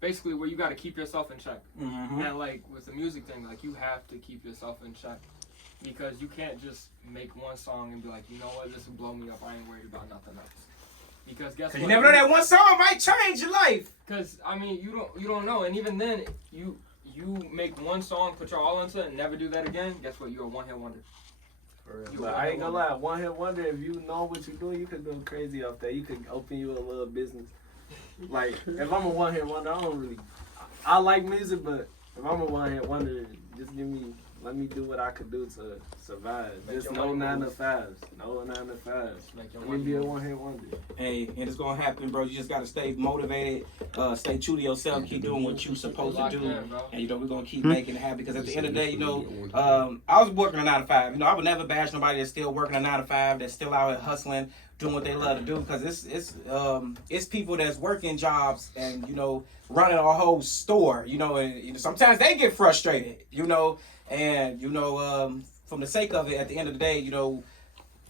Basically, where you got to keep yourself in check. Mm-hmm. And like with the music thing, like you have to keep yourself in check because you can't just make one song and be like, you know what, this will blow me up. I ain't worried about nothing else. Because guess what? You never know, that one song might change your life. Because I mean, you don't know, and even then, you make one song, put your all into it, and never do that again. Guess what? You're a one-hit wonder. You But a I ain't gonna one-hit lie, one hit wonder. If you know what you're doing, you could go crazy off that. You could open you a little business. Like if I'm a one hit wonder, I don't really. I like music, but if I'm a one hit wonder, just let me do what I could do to survive. Make Just your no money 9 to move. 5s, no 9 to 5s. Make your Let me money be a move. one hit wonder. Hey, and it's gonna happen, bro. You just gotta stay motivated, stay true to yourself, keep doing what you're supposed to Locked do, in, bro. and you know we're gonna keep making it happen. Because at the end of the day, you know, I was working a 9 to 5. You know, I would never bash nobody that's still working a 9 to 5, that's still out here hustling, doing what they love to do. Because it's people that's working jobs and you know running a whole store. You know, and you know, sometimes they get frustrated. You know, and you know from the sake of it, at the end of the day, you know.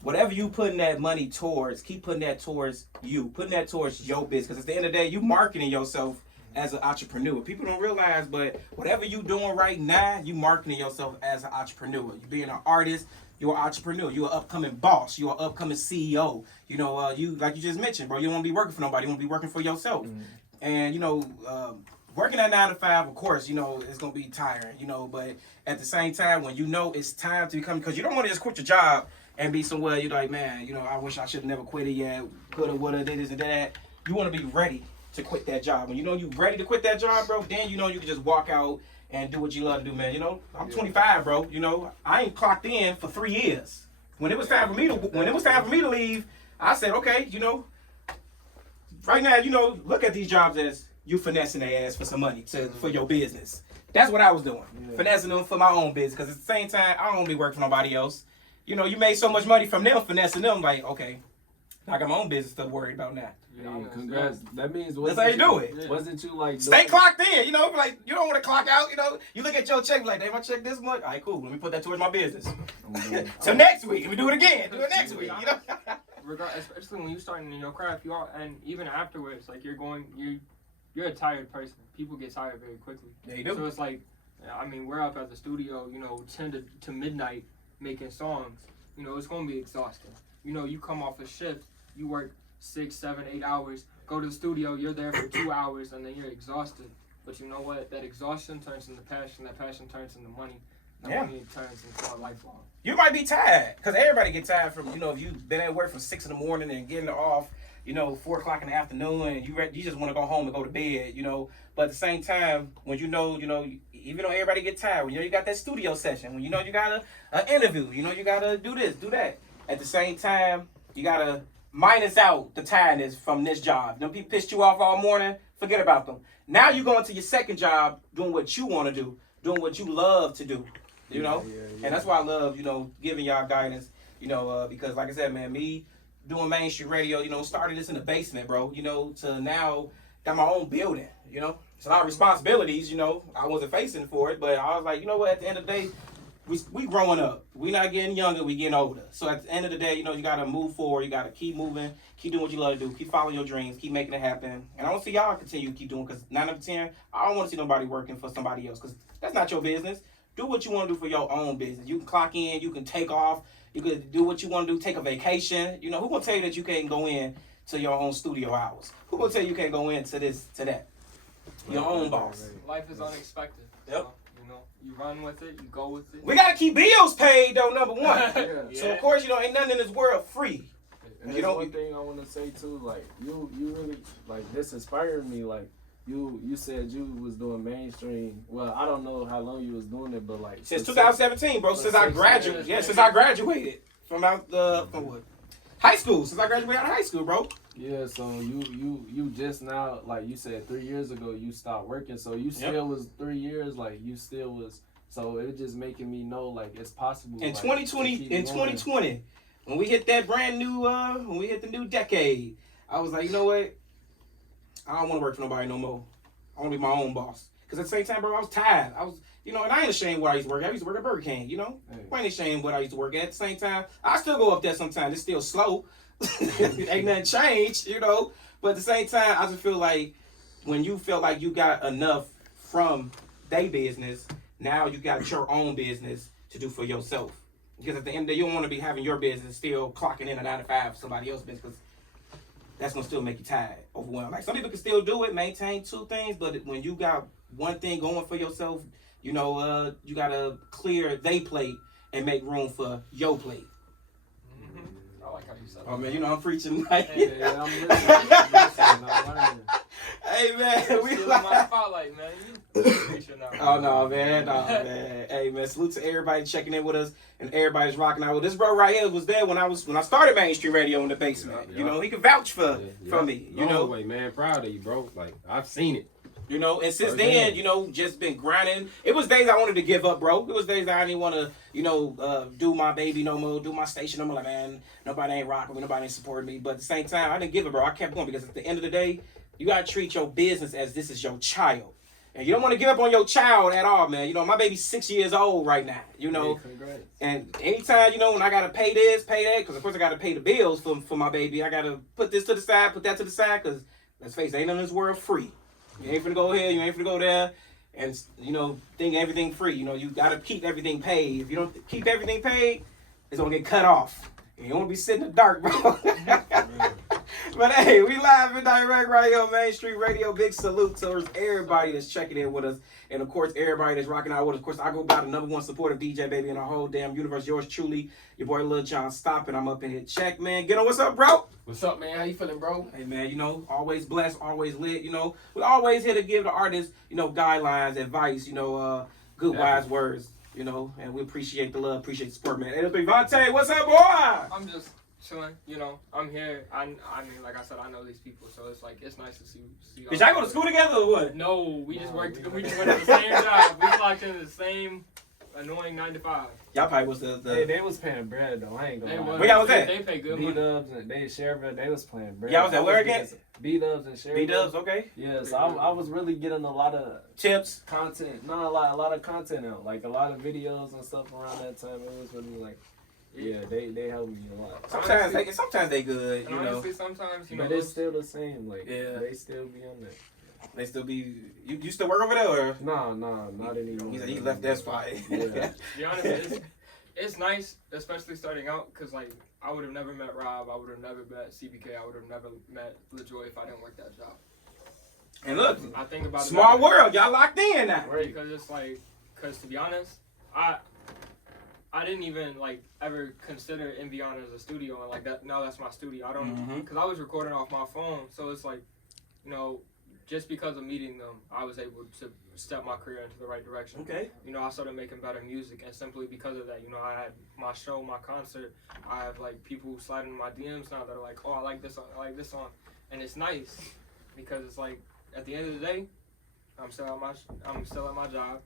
Whatever you putting that money towards, keep putting that towards you, putting that towards your business. Because at the end of the day, you marketing yourself as an entrepreneur. People don't realize, but whatever you doing right now, you marketing yourself as an entrepreneur. You being an artist, you're an entrepreneur. You're an upcoming boss. You're an upcoming CEO. You know, you like you just mentioned, bro. You don't want to be working for nobody. You want to be working for yourself. And you know, working at 9 to 5, of course, you know, it's gonna be tiring. You know, but at the same time, when you know it's time to become, because you don't want to just quit your job and be somewhere you're like, man, you know, I wish I should have never quit it yet. Coulda, woulda, did this and that. You want to be ready to quit that job. When you know you're ready to quit that job, bro, then you know you can just walk out and do what you love to do, man. You know, I'm 25, bro. You know, I ain't clocked in for 3 years. When it was time for me to leave, I said, okay, you know, right now, you know, look at these jobs as you finessing their ass for some money for your business. That's what I was doing, finessing them for my own business. Because at the same time, I don't want to be working for nobody else. You know, you made so much money from them, finessing them, like, okay, I got my own business to worry about now. Hey, congrats. That means That's how you do it. Wasn't you like Stay doing- clocked in, you know, like, you don't want to clock out, you know. You look at your check, like, damn, I check this much. All right, cool, let me put that towards my business. So next week, let me do it again, do it next week, you know. Especially when you're starting in your craft, you are, and even afterwards, like you're a tired person. People get tired very quickly. Yeah, you do. So it's like, I mean, we're up at the studio, you know, 10 to midnight making songs. You know, it's gonna be exhausting. You know, you come off a shift, you work 6, 7, 8 hours, go to the studio, you're there for 2 hours, and then you're exhausted. But you know what? That exhaustion turns into passion. That passion turns into money. That money turns into a lifelong. You might be tired, because everybody get tired from, you know, if you've been at work from 6 in the morning and getting off 4 o'clock in the afternoon, and you just want to go home and go to bed, But at the same time, when even though everybody get tired, when you got that studio session, when you got an interview, you gotta do this, do that. At the same time, you gotta minus out the tiredness from this job. Them people pissed you off all morning, forget about them. Now you go into your second job doing what you want to do, doing what you love to do, Yeah. And that's why I love, giving y'all guidance, because like I said, man, me doing Main Street Radio, started this in the basement, bro, to now got my own building, It's a lot of responsibilities, I wasn't facing for it, but I was like, you know what, at the end of the day, we growing up. We not getting younger, we getting older. So at the end of the day, you gotta move forward, you gotta keep moving, keep doing what you love to do, keep following your dreams, keep making it happen. And I want to see y'all continue to keep doing, because 9 out of 10, I don't want to see nobody working for somebody else, because that's not your business. Do what you want to do for your own business. You can clock in, you can take off, you can do what you want to do, take a vacation. Who gonna tell you that you can't go in to your own studio hours? Who gonna tell you can't go into this, to that? Your own boss. Life is unexpected. Yep. So, you run with it, you go with it. We gotta keep bills paid though, number one. Yeah. So of course, ain't nothing in this world free. And You there's don't- one thing I want to say too, like you really like this inspired me. Like you said you was doing mainstream. Well, I don't know how long you was doing it, but like Since for 2017, bro. for Since I 6 graduated. years. Yeah, since I graduated from from what? High school. Since I graduated out of high school, bro. Yeah, so you just now, like you said, 3 years ago you stopped working, so you still was 3 years, like you still was. So it just making me know like it's possible. In like, 2020, to keep in going. 2020, when we hit that brand new, when we hit the new decade, I was like, you know what? I don't want to work for nobody no more. I want to be my own boss. Because at the same time, bro, I was tired. I was, and I ain't ashamed what I used to work at. I used to work at Burger King, Hey. I ain't ashamed what I used to work at the same time. I still go up there sometimes. It's still slow. Ain't nothing changed, But at the same time, I just feel like when you feel like you got enough from their business, now you got your own business to do for yourself. Because at the end of the day, you don't want to be having your business still clocking in at 9 to 5 for somebody else's business, because that's going to still make you tired, overwhelmed. Like, some people can still do it, maintain 2 things, but when you got one thing going for yourself, you got to clear they plate and make room for your plate. I like how you said Oh, that. man, I'm preaching. Like, Yeah, I'm listening. I'm learning. Hey, man, we Stealing like... my spotlight, man. You preaching now. Oh no, man, man. Hey, man, salute to everybody checking in with us, and everybody's rocking out with this bro right here. Was there when I started Main Street Radio in the basement. Yeah. He can vouch for me. Long way, man. Proud of you, bro. Like, I've seen it. And since Oh, then, yeah. just been grinding. It was days I wanted to give up, bro. It was days that I didn't want to, do my baby no more, do my station no more. Like, man, nobody ain't rocking me, nobody ain't supporting me. But at the same time, I didn't give it, bro. I kept going, because at the end of the day, you gotta treat your business as this is your child. And you don't want to give up on your child at all, man. My baby's 6 years old right now, Hey, congrats. And anytime, when I gotta pay this, pay that, because of course I gotta pay the bills for my baby. I gotta put this to the side, put that to the side, because let's face it, ain't none of this world free. You ain't finna go here, you ain't finna go there, and think everything free. You gotta keep everything paid. If you don't keep everything paid, it's gonna get cut off. And you don't wanna be sitting in the dark, bro. But hey, we live and direct right here on Main Street Radio. Big salute to everybody that's checking in with us. And of course, everybody that's rocking out with us. Of course, I go by the #1 supporter DJ, baby, in the whole damn universe. Yours truly, your boy Lil John Stoppin'. I'm up in here. Check, man. Get on. What's up, bro? What's up, man? How you feeling, bro? Hey, man, always blessed, always lit. We always here to give the artists, guidelines, advice, good wise words, and we appreciate the love, appreciate the support, man. Hey, Big Vontae, what's up, boy? I'm just chilling, I'm here. I mean, like I said, I know these people, so it's like it's nice to see. Did y'all go to school together or what? No, we just worked. We just went to the same job. We clocked in the same annoying 9 to 5. Y'all probably was the Hey, they was paying bread though. I ain't gonna They lie. was, Where y'all was at? They pay good B money. Dubs and they Cherville, they was playing bread. Y'all was at where again? B Dubs and Cherville. B-dubs, okay. Yeah, so I was really getting a lot of Tips. content. Not a lot of content out. Like a lot of videos and stuff around that time. It was really like, yeah, they helped me a lot. Sometimes they good, And honestly, sometimes But it's still the same. Like, Yeah. they still be on there. They still be. You still work over there, or Nah, not anymore. he left that spot? Yeah. To be honest, it's nice, especially starting out, because like I would have never met Rob, I would have never met CBK, I would have never met LaJoy if I didn't work that job. And look, I think about small it world, y'all locked in now. because it's like, because to be honest, I I didn't even like ever consider Envion as a studio, and like that now that's my studio. I don't because I was recording off my phone, so it's like, you know, just because of meeting them, I was able to step my career into the right direction. Okay. You know, I started making better music, and simply because of that, you know, I had my show, my concert. I have like people sliding in my DMs now that are like, oh, I like this song, and it's nice because it's like at the end of the day, I'm still at my job,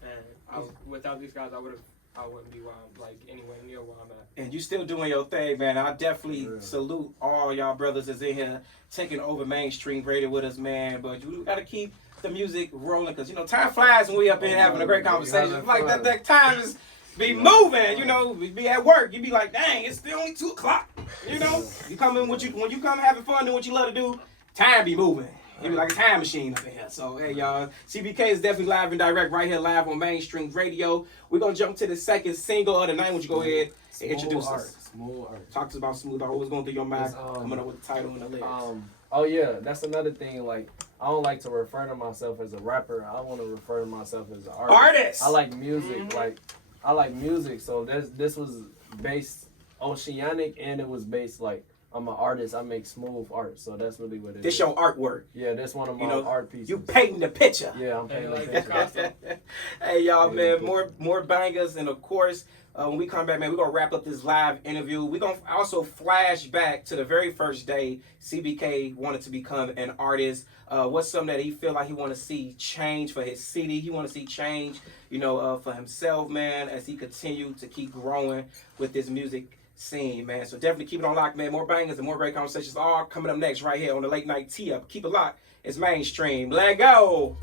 and without these guys, I wouldn't be where I'm like anywhere near where I'm at. And you still doing your thing, man. I definitely salute all y'all brothers that's in here taking over mainstream radio with us, man. But you gotta keep the music rolling, because you know time flies when we up here having a great conversation. Like that time is be moving, you know. We be at work, you be like, dang, it's still only 2 o'clock. You know, you come in when you come having fun, doing what you love to do, time be moving. You be like a time machine up in here. So hey y'all, CBK is definitely live and direct right here, live on Mainstream Radio. We're gonna jump to the second single of the night. Would you go ahead and introduce us? Smooth art. Talk to us about Smooth Art. What was going through your mind coming up with the title and the lyrics? Oh yeah, that's another thing. Like, I don't like to refer to myself as a rapper. I want to refer to myself as an artist. I like music. Like, I like music. So this was based oceanic, and it was based like, I'm an artist. I make smooth art. So that's really what it is. This your artwork. Yeah, that's one of my art pieces. You painting the picture. Yeah, I'm painting the like picture. Hey y'all, man, more bangers, and of course, when we come back, man, we're gonna wrap up this live interview. We're gonna also flash back to the very first day CBK wanted to become an artist. What's something that he feel like he want to see change for his city? He want to see change, you know, for himself, man, as he continue to keep growing with this music scene, man. So definitely keep it on lock, man. More bangers and more great conversations all coming up next right here on the Late Night Tee Up. Keep it locked. It's Mainstream. Let go.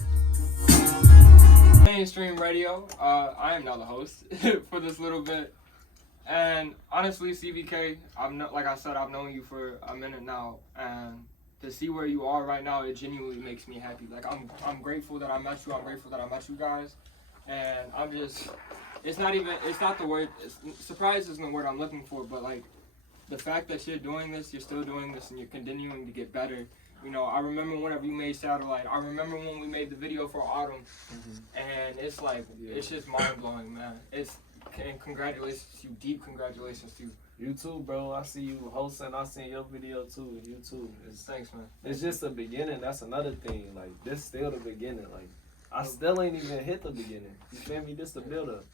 Mainstream Radio. I am now the host for this little bit, and honestly, CBK, like I said, I've known you for a minute now, and to see where you are right now, it genuinely makes me happy. Like I'm grateful that I met you. I'm grateful that I met you guys, and I'm just. It's not the word. Surprise isn't the word I'm looking for, but like the fact that you're doing this, you're still doing this, and you're continuing to get better. You know, I remember whenever you made Satellite. I remember when we made the video for Autumn, and it's like it's just mind blowing, man. And congratulations to you, deep congratulations to you. You too, bro. I see you hosting. I seen your video too. You too. Thanks, man. It's just the beginning. That's another thing. Like, this still the beginning. Like, I still ain't even hit the beginning. You feel me? This the build up.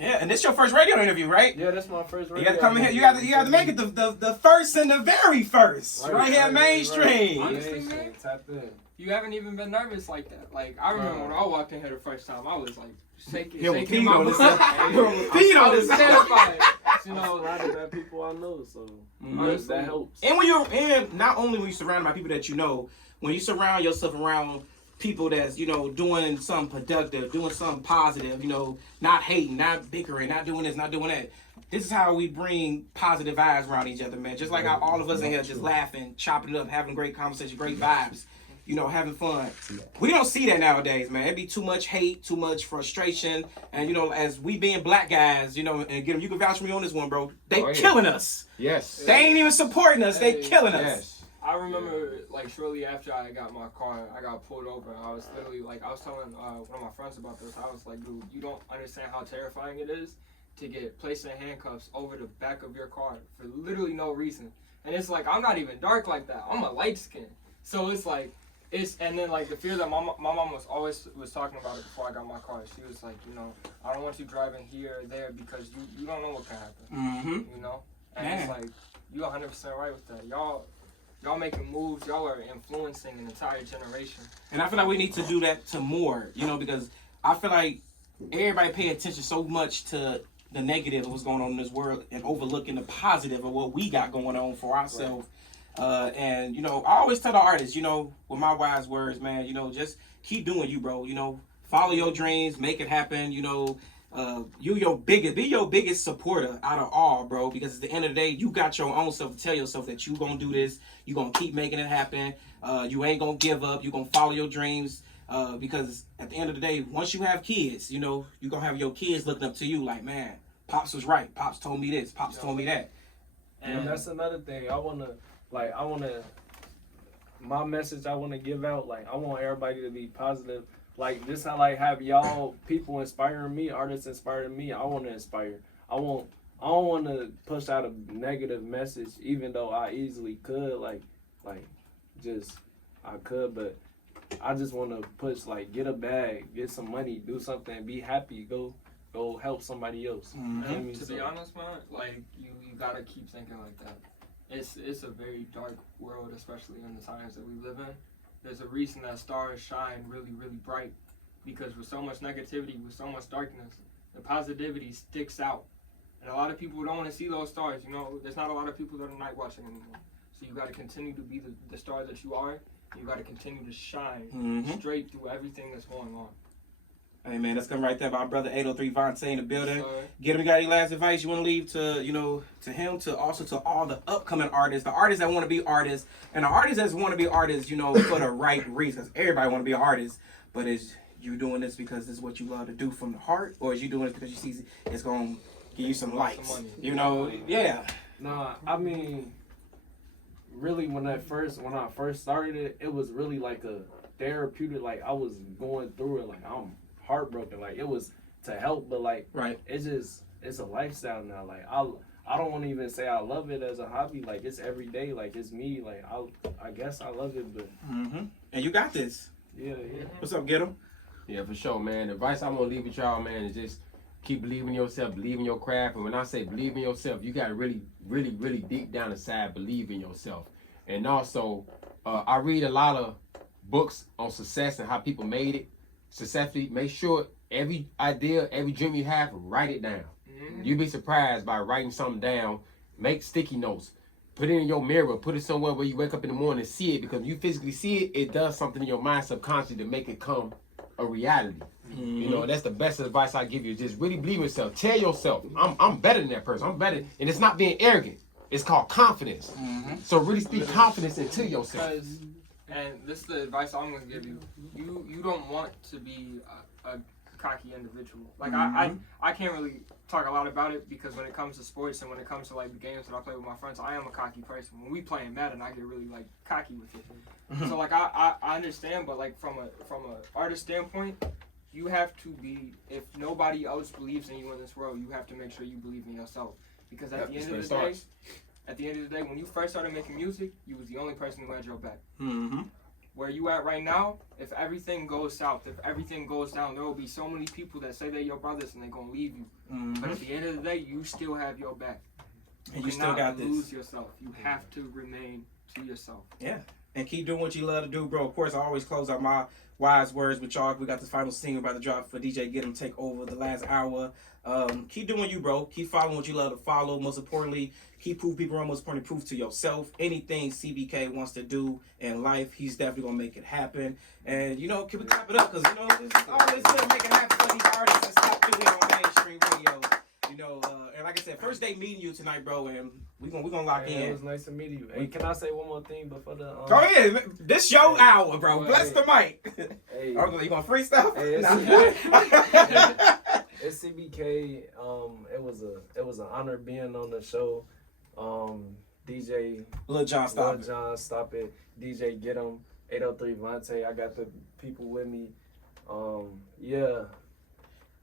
Yeah, and this your first radio interview, right? Yeah, that's my first radio. You gotta come in here. You got to make it the first and the very first, right here, Mainstream. Honestly, man, tap in. You haven't even been nervous like that. Like, I remember when I walked in here the first time, I was like shaking my on this. I was terrified. You know, A lot of that people I know, so that helps. And not only when you surrounded by people that you know, when you surround yourself around people that's, you know, doing something productive, doing something positive, you know, not hating, not bickering, not doing this, not doing that. This is how we bring positive vibes around each other, man. Just like how all of us in here just laughing, chopping it up, having great conversation, great vibes, you know, having fun. We don't see that nowadays, man. It'd be too much hate, too much frustration. And, you know, as we being black guys, you know, and get them, you can vouch for me on this one, bro. They killing us. Yes. They ain't even supporting us. They killing us. Yes. I remember, like, shortly after I got my car, I got pulled over. I was literally, like, I was telling one of my friends about this. I was like, dude, you don't understand how terrifying it is to get placed in handcuffs over the back of your car for literally no reason. And it's like, I'm not even dark like that. I'm a light skin. So it's like, and then, like, the fear that my mom was talking about it before I got my car. She was like, you know, I don't want you driving here or there because you don't know what can happen. Mm-hmm. You know? And it's like, you 100% right with that. Y'all making moves. Y'all are influencing an entire generation. And I feel like we need to do that to more, you know, because I feel like everybody pay attention so much to the negative of what's going on in this world and overlooking the positive of what we got going on for ourselves. Right. And, you know, I always tell the artists, you know, with my wise words, man, you know, just keep doing you, bro. You know, follow your dreams, make it happen, you know. Be your biggest supporter out of all, bro, because at the end of the day, you got your own self to tell yourself that you gonna do this, you gonna keep making it happen, you ain't gonna give up, you gonna follow your dreams, because at the end of the day, once you have kids, you know, you gonna have your kids looking up to you like, man, Pops was right, Pops told me this, Pops told me that. And that's another thing. My message I wanna give out, like, I want everybody to be positive. like just how like have y'all people inspiring me, artists inspiring me. I want to inspire. I don't want to push out a negative message, even though I easily could, like just I could, but I just want to push, like, get a bag, get some money, do something, be happy, go help somebody else. And to be honest, man, like you gotta keep thinking like that. It's a very dark world, especially in the times that we live in. There's a reason that stars shine really, really bright, because with so much negativity, with so much darkness, the positivity sticks out. And a lot of people don't want to see those stars. You know, there's not a lot of people that are night watching anymore. So you got to continue to be the star that you are. You got to continue to shine straight through everything that's going on. Hey man, that's coming right there. My brother 803 Vontae in the building. So, Get him. Got any last advice you want to leave to to him, to also to all the upcoming artists, the artists that want to be artists, and the artists that want to be artists, for the right reasons. Everybody want to be an artist, but is you doing this because this is what you love to do from the heart, or is you doing it because you see it's gonna give you some likes? Some money. Yeah. Nah, I mean, really, when I first started it was really like a therapeutic. Like I was going through it, like I'm heartbroken. Like it was to help, but like Right. it's a lifestyle now. Like I don't want to even say I love it as a hobby. Like it's every day. Like it's me. Like I guess I love it, but And you got this. yeah. What's up, get him? Yeah, for sure, man. The advice I'm gonna leave with y'all, man, is just keep believing in yourself, believe in your craft. And when I say believe in yourself, you gotta really, really, really deep down inside believe in yourself. And also, I read a lot of books on success and how people made it successfully. Make sure every idea, every dream you have, write it down. You'd be surprised by writing something down. Make sticky notes. Put it in your mirror. Put it somewhere where you wake up in the morning and see it, because when you physically see it, it does something in your mind subconsciously to make it come a reality. That's the best advice I give you. Just really believe in yourself. Tell yourself, I'm better than that person. I'm better. And it's not being arrogant. It's called confidence. So really speak confidence into yourself. Because, and this is the advice I'm going to give you. You don't want to be a cocky individual. Like I can't really talk a lot about it, because when it comes to sports and when it comes to like the games that I play with my friends, I am a cocky person. When we play in Madden, I get really like cocky with it. So like I understand, but like from a artist standpoint, you have to be, if nobody else believes in you in this world, you have to make sure you believe in yourself. Because at the end of the day, when you first started making music, you was the only person who had your back. Where you at right now, if everything goes south, if everything goes down, there will be so many people that say they're your brothers and they're gonna leave you. But at the end of the day, you still have your back. And you still got this. Lose yourself. You have to remain to yourself. Yeah. And keep doing what you love to do, bro. Of course, I always close out my wise words with y'all. We got this final single about to drop for DJ Get 'em take over the last hour. Keep doing you, bro. Keep following what you love to follow. Most importantly, keep proving people wrong. Most importantly, prove to yourself. Anything CBK wants to do in life, he's definitely gonna make it happen. And can we clap it up? Because this is always good to make it happen for these artists and stop doing it on mainstream radio. And like I said, first day meeting you tonight, bro, and we gonna lock in. It was nice to meet you. Hey, can I say one more thing before the? Go ahead. This your hour, bro. Bless the mic. Hey, You gonna freestyle? Hey, Nah. it's CBK. It was an honor being on the show. DJ Lil John, stop Lil it. John, stop it. DJ Get 'em, 803 Vontae. I got the people with me. Yeah.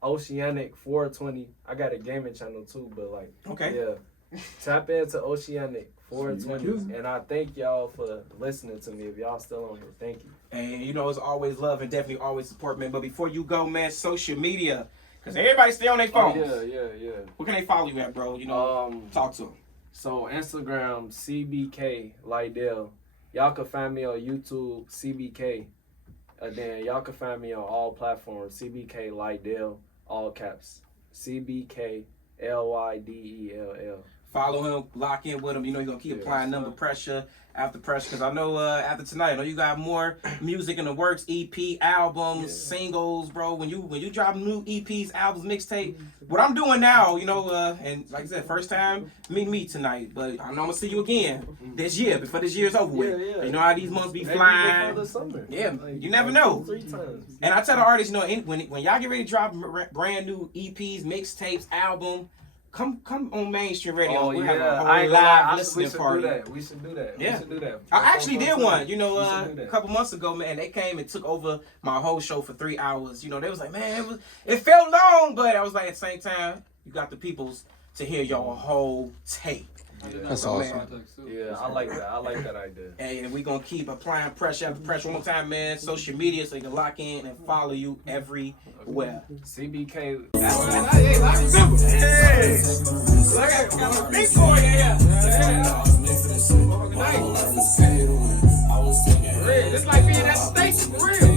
Oceanic 420. I got a gaming channel too, but like, Okay. yeah. Tap into Oceanic 420. And I thank y'all for listening to me. If y'all still on here, thank you. And it's always love and definitely always support, man. But before you go, man, social media, because everybody stay on their phones. Yeah. Where can they follow you at, bro? Talk to them. So Instagram, CBK Lydell. Y'all can find me on YouTube, CBK. Then y'all can find me on all platforms, CBK Lydell, all caps. CBK LYDELL. Follow him, lock in with him. You're gonna keep applying number pressure after pressure. Because I know after tonight, I know you got more music in the works, EP, albums, singles, bro. When you drop new EPs, albums, mixtape, what I'm doing now, and like I said, first time meet me tonight, but I know I'm gonna see you again this year before this year's over with. Yeah. You know how these months be Maybe flying. before the summer. Yeah, Like, you never know. 3 times. And I tell the artists, when y'all get ready to drop brand new EPs, mixtapes, album, come on Mainstream Radio. Oh, we yeah. have a whole I ain't gonna lie, live we listening should party. do that. We should do that. Yeah. We should do that. I actually did one, you know, We should do a that. couple months ago, man. They came and took over my whole show for 3 hours. You know, they was like, man, it felt long, but I was like, at the same time, you got the peoples to hear your whole tape. That's So, awesome. man, Yeah, I like that. I like that idea. and we gonna keep applying pressure after pressure. One more time, man. Social media, so you can lock in and follow you everywhere. CBK. Big boy here. It's like being at the station for real.